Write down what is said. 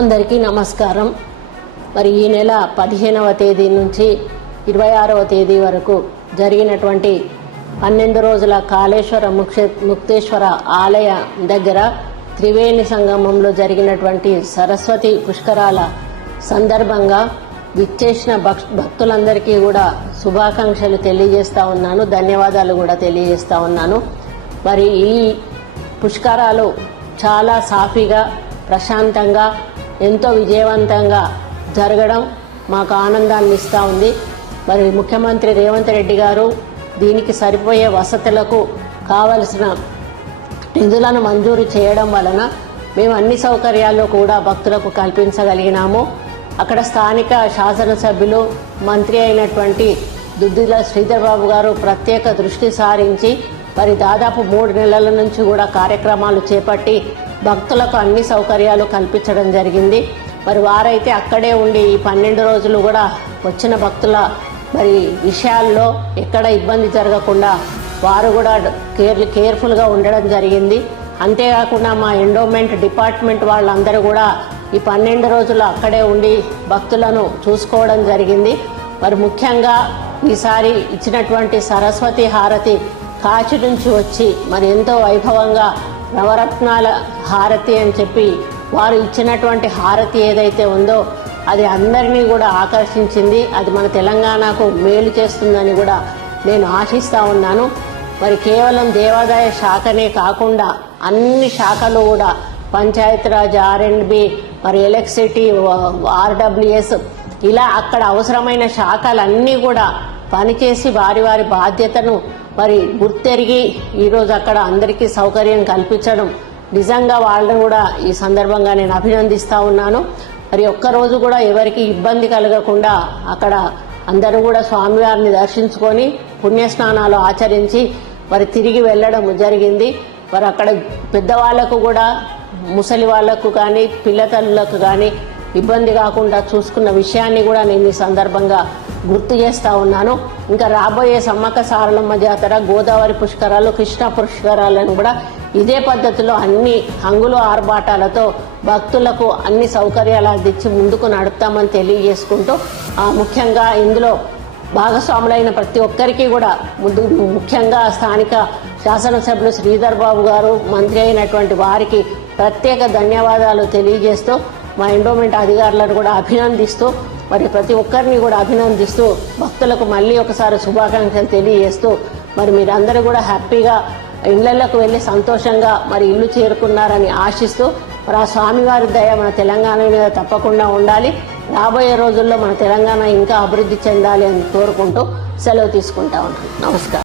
అందరికీ నమస్కారం. మరి ఈ నెల 15వ తేదీ నుంచి 26వ తేదీ వరకు జరిగినటువంటి 12 రోజుల కాళేశ్వర ముక్తేశ్వర ఆలయ దగ్గర త్రివేణి సంగమంలో జరిగినటువంటి సరస్వతి పుష్కరాల సందర్భంగా విచ్చేసిన భక్తులందరికీ కూడా శుభాకాంక్షలు తెలియజేస్తా ఉన్నాను, ధన్యవాదాలు కూడా తెలియజేస్తా ఉన్నాను. మరి ఈ పుష్కరాలు చాలా సాఫీగా ప్రశాంతంగా ఎంతో విజయవంతంగా జరగడం మాకు ఆనందాన్ని ఇస్తూ ఉంది. మరి ముఖ్యమంత్రి రేవంత్ రెడ్డి గారు దీనికి సరిపోయే వసతులకు కావలసిన నిధులను మంజూరు చేయడం వలన మేము అన్ని సౌకర్యాలు కూడా భక్తులకు కల్పించగలిగినాము. అక్కడ స్థానిక శాసనసభ్యులు మంత్రి అయినటువంటి దుద్దిల శ్రీధర్ బాబు గారు ప్రత్యేక దృష్టి సారించి మరి దాదాపు 3 నెలల నుంచి కూడా కార్యక్రమాలు చేపట్టి భక్తులకు అన్ని సౌకర్యాలు కల్పించడం జరిగింది. మరి వారైతే అక్కడే ఉండి ఈ 12 రోజులు కూడా వచ్చిన భక్తుల మరి విషయాల్లో ఎక్కడ ఇబ్బంది జరగకుండా వారు కూడా కేర్ఫుల్గా ఉండడం జరిగింది. అంతేకాకుండా మా ఎండోమెంట్ డిపార్ట్మెంట్ వాళ్ళందరూ కూడా ఈ 12 రోజులు అక్కడే ఉండి భక్తులను చూసుకోవడం జరిగింది. మరి ముఖ్యంగా ఈసారి ఇచ్చినటువంటి సరస్వతి హారతి కాచి నుంచి వచ్చి మరి ఎంతో వైభవంగా నవరత్నాల హారతి అని చెప్పి వారు ఇచ్చినటువంటి హారతి ఏదైతే ఉందో అది అందరినీ కూడా ఆకర్షించింది. అది మన తెలంగాణకు మేలు చేస్తుందని కూడా నేను ఆశిస్తూ ఉన్నాను. మరి కేవలం దేవాదాయ శాఖనే కాకుండా అన్ని శాఖలు కూడా పంచాయతీరాజ్, R&B, మరి ఎలక్ట్రిసిటీ, RWS ఇలా అక్కడ అవసరమైన శాఖలన్నీ కూడా పనిచేసి వారి వారి బాధ్యతను మరి గుర్తెరిగి ఈరోజు అక్కడ అందరికీ సౌకర్యం కల్పించడం నిజంగా వాళ్ళని కూడా ఈ సందర్భంగా నేను అభినందిస్తూ ఉన్నాను. మరి ఒక్కరోజు కూడా ఎవరికి ఇబ్బంది కలగకుండా అక్కడ అందరూ కూడా స్వామివారిని దర్శించుకొని పుణ్యస్నానాలు ఆచరించి మరి తిరిగి వెళ్ళడం జరిగింది. మరి అక్కడ పెద్దవాళ్లకు కూడా ముసలి వాళ్లకు కానీ పిల్లతల్లులకు కానీ ఇబ్బంది కాకుండా చూసుకున్న విషయాన్ని కూడా నేను ఈ సందర్భంగా గుర్తు చేస్తూ ఉన్నాను. ఇంకా రాబోయే సమ్మక్క సారలమ్మ జాతర, గోదావరి పుష్కరాలు, కృష్ణా పుష్కరాలను కూడా ఇదే పద్ధతిలో అన్ని హంగులు ఆర్భాటాలతో భక్తులకు అన్ని సౌకర్యాలు అందించి ముందుకు నడుపుతామని తెలియజేసుకుంటూ ముఖ్యంగా ఇందులో భాగస్వాములైన ప్రతి ఒక్కరికి కూడా ముఖ్యంగా స్థానిక శాసనసభ్యులు శ్రీధర్ బాబు గారు, మంత్రి అయినటువంటి వారికి ప్రత్యేక ధన్యవాదాలు తెలియజేస్తూ మా ఎండోమెంట్ అధికారులను కూడా అభినందిస్తూ మరి ప్రతి ఒక్కరిని కూడా అభినందిస్తూ భక్తులకు మళ్ళీ ఒకసారి శుభాకాంక్షలు తెలియజేస్తూ మరి మీరందరూ కూడా హ్యాపీగా ఇళ్లకు వెళ్ళి సంతోషంగా మరి ఇల్లు చేరుకున్నారని ఆశిస్తూ మరి ఆ స్వామివారి దయ మన తెలంగాణ మీద తప్పకుండా ఉండాలి. రాబోయే రోజుల్లో మన తెలంగాణ ఇంకా అభివృద్ధి చెందాలి అని కోరుకుంటూ సెలవు తీసుకుంటా ఉన్నాను. నమస్కారం.